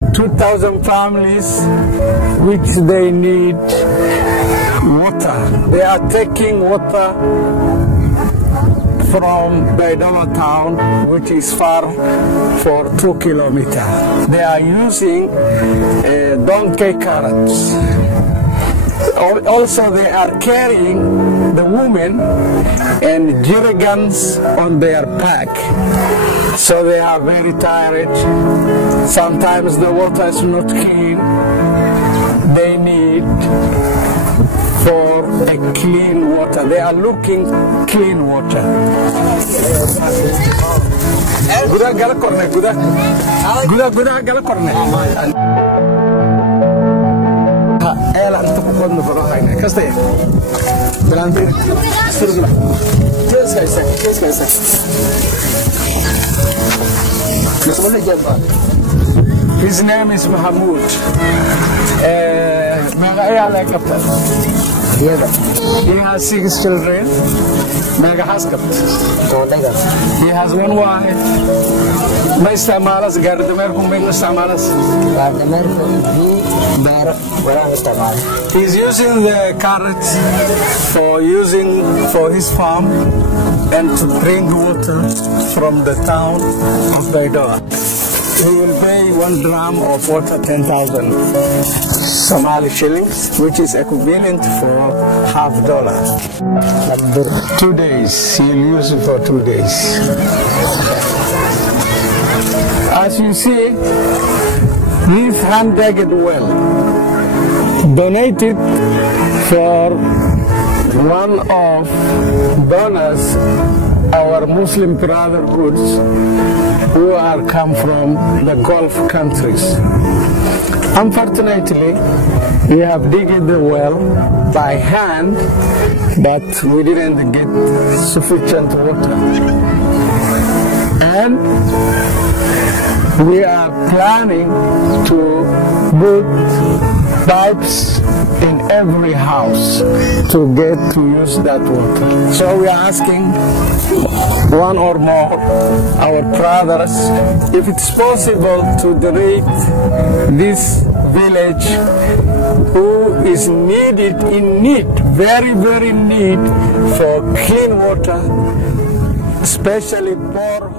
2,000 families which they need water. They are taking water from Baidoa town, which is far for 2 kilometers. They are using donkey carts. Also, they are carrying the women and jerrycans on their back. So they are very tired. Sometimes the water is not clean. They need for a clean water. They are looking clean water. Guda gala korne, guda gala korne. Ela antu ko kodno faro hayna. Kaste. Belantir. Surgula. Yes guys. His name is Mahmoud. He has 6 children. He has 1 wife. He's using the carrots for his farm and to bring water from the town of Baidoa. He will pay 1 drum of water 10,000 Somali shillings, which is equivalent for $50. 2 days. He'll use it for 2 days. As you see, this hand-digged well, donated for one of donors, our Muslim brotherhoods who are come from the Gulf countries. Unfortunately, we have digged the well by hand, but we didn't get sufficient water. And we are planning to put pipes in every house to get to use that water. So we are asking one or more our brothers if it's possible to direct this village who is very, very need for clean water, especially poor